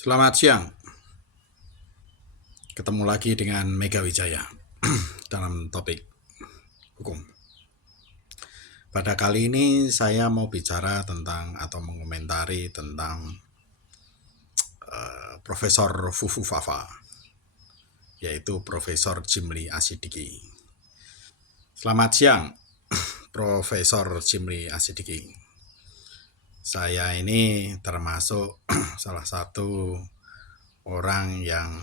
Selamat siang, ketemu lagi dengan Mega Wijaya dalam topik hukum. Pada kali ini saya mau bicara tentang atau mengomentari tentang Profesor Fufu Fafa, yaitu Profesor Jimli Asidiki. Selamat siang, Profesor Jimli Asidiki. Saya ini termasuk salah satu orang yang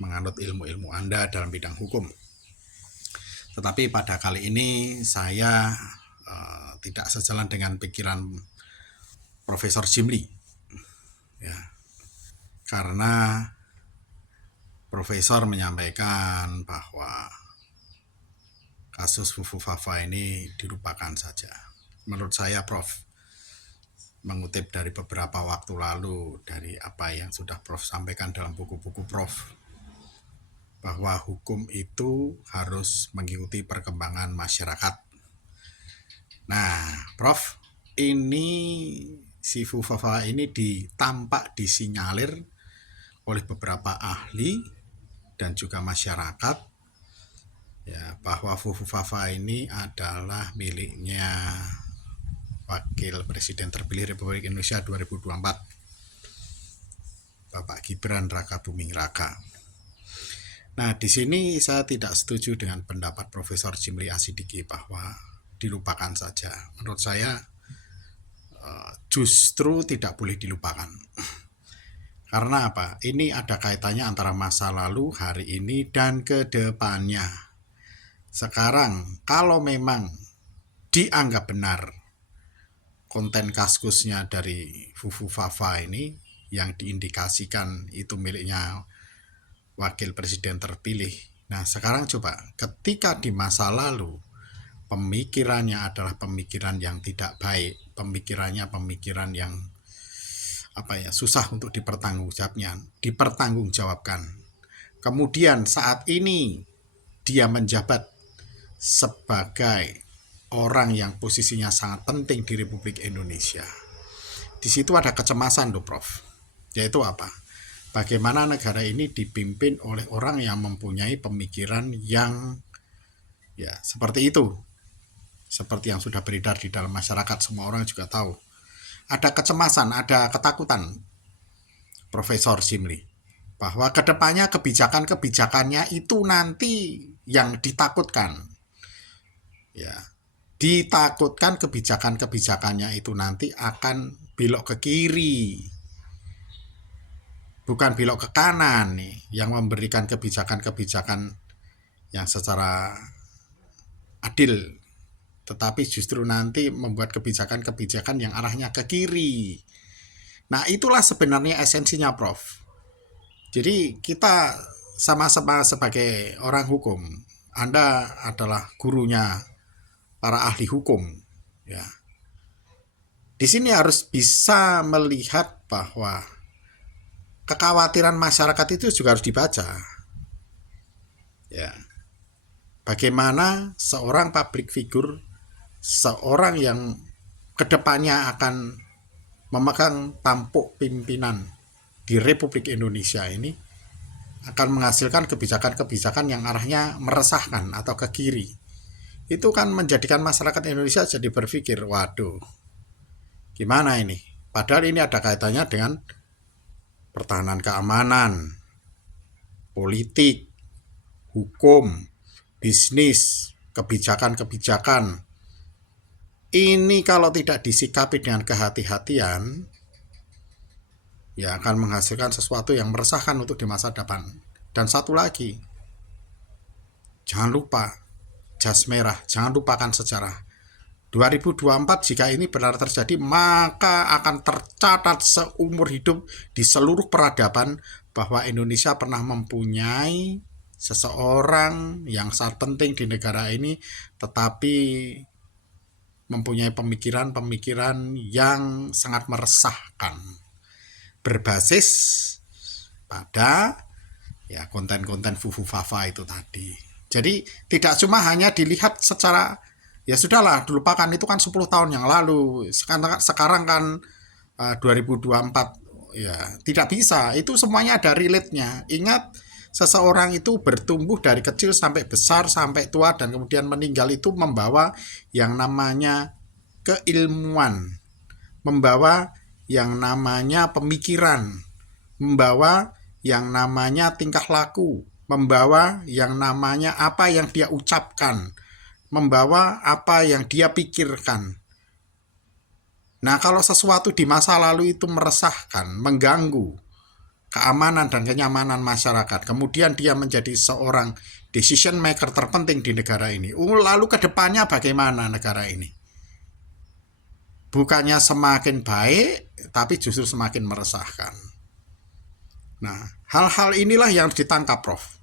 menganut ilmu-ilmu Anda dalam bidang hukum. Tetapi pada kali ini saya tidak sejalan dengan pikiran Profesor Jimli, ya, karena Profesor menyampaikan bahwa kasus Fufu Fafa ini dilupakan saja. Menurut saya, Prof, mengutip dari beberapa waktu lalu dari apa yang sudah Prof sampaikan dalam buku-buku Prof, bahwa hukum itu harus mengikuti perkembangan masyarakat. Nah, Prof, ini si Fufu Fafa ini tampak disinyalir oleh beberapa ahli dan juga masyarakat, ya, bahwa Fufu Fafa ini adalah miliknya Wakil Presiden terpilih Republik Indonesia 2024, Bapak Gibran Rakabuming Raka. Nah, di sini saya tidak setuju dengan pendapat Profesor Jimli Asidiki bahwa dilupakan saja. Menurut saya justru tidak boleh dilupakan. Karena apa? Ini ada kaitannya antara masa lalu, hari ini, dan ke depannya. Sekarang, kalau memang dianggap benar konten kasusnya dari Fufu Fafa ini yang diindikasikan itu miliknya Wakil Presiden terpilih. Nah, sekarang coba, ketika di masa lalu pemikirannya adalah pemikiran yang tidak baik, pemikiran yang susah untuk dipertanggungjawabkan. Kemudian saat ini dia menjabat sebagai orang yang posisinya sangat penting di Republik Indonesia. Di situ ada kecemasan loh, Prof. Yaitu apa? Bagaimana negara ini dipimpin oleh orang yang mempunyai pemikiran yang seperti itu. Seperti yang sudah beredar di dalam masyarakat, semua orang juga tahu. Ada kecemasan, ada ketakutan Profesor Jimli bahwa kedepannya kebijakannya itu nanti yang ditakutkan, ya, ditakutkan kebijakannya itu nanti akan belok ke kiri, bukan belok ke kanan nih, yang memberikan kebijakan yang secara adil, tetapi justru nanti membuat kebijakan yang arahnya ke kiri. Nah, itulah sebenarnya esensinya, Prof. Jadi kita sama-sama sebagai orang hukum, Anda adalah gurunya para ahli hukum, ya. Di sini harus bisa melihat bahwa kekhawatiran masyarakat itu juga harus dibaca, ya. Bagaimana seorang public figure, seorang yang kedepannya akan memegang tampuk pimpinan di Republik Indonesia ini akan menghasilkan kebijakan-kebijakan yang arahnya meresahkan atau ke kiri. Itu kan menjadikan masyarakat Indonesia jadi berpikir, waduh, gimana ini? Padahal ini ada kaitannya dengan pertahanan keamanan, politik, hukum, bisnis, kebijakan-kebijakan. Ini kalau tidak disikapi dengan kehati-hatian, ya akan menghasilkan sesuatu yang meresahkan untuk di masa depan. Dan satu lagi, jangan lupa jas merah, jangan lupakan sejarah. 2024 jika ini benar terjadi, maka akan tercatat seumur hidup di seluruh peradaban bahwa Indonesia pernah mempunyai seseorang yang sangat penting di negara ini, tetapi mempunyai pemikiran-pemikiran yang sangat meresahkan, berbasis pada konten-konten Fufu Fafa itu tadi. Jadi tidak cuma hanya dilihat secara ya sudahlah dilupakan, itu kan 10 tahun yang lalu. Sekarang kan 2024 Ya, tidak bisa. Itu semuanya ada relate-nya. Ingat, seseorang itu bertumbuh dari kecil sampai besar, sampai tua, dan kemudian meninggal itu membawa yang namanya keilmuan, membawa yang namanya pemikiran, membawa yang namanya tingkah laku, membawa yang namanya apa yang dia ucapkan, membawa apa yang dia pikirkan. Nah, kalau sesuatu di masa lalu itu meresahkan, mengganggu keamanan dan kenyamanan masyarakat, kemudian dia menjadi seorang decision maker terpenting di negara ini. Lalu ke depannya bagaimana negara ini? Bukannya semakin baik, tapi justru semakin meresahkan. Nah, hal-hal inilah yang ditangkap, Prof.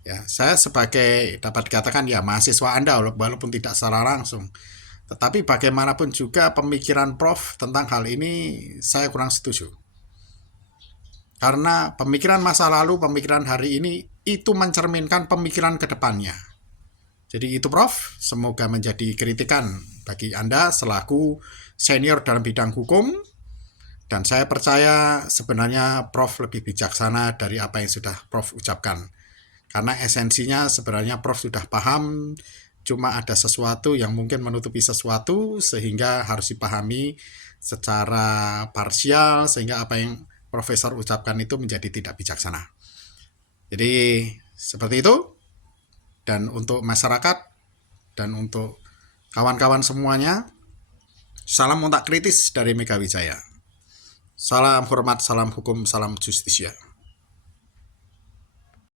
Ya, saya sebagai dapat dikatakan ya mahasiswa Anda walaupun tidak secara langsung. Tetapi bagaimanapun juga pemikiran Prof tentang hal ini saya kurang setuju. Karena pemikiran masa lalu, pemikiran hari ini itu mencerminkan pemikiran ke depannya. Jadi itu Prof, semoga menjadi kritikan bagi Anda selaku senior dalam bidang hukum. Dan saya percaya sebenarnya Prof lebih bijaksana dari apa yang sudah Prof ucapkan. Karena esensinya sebenarnya Prof sudah paham, cuma ada sesuatu yang mungkin menutupi sesuatu sehingga harus dipahami secara parsial sehingga apa yang Profesor ucapkan itu menjadi tidak bijaksana. Jadi seperti itu. Dan untuk masyarakat dan untuk kawan-kawan semuanya, salam otak kritis dari Mega Wijaya. Salam hormat, salam hukum, salam justisia.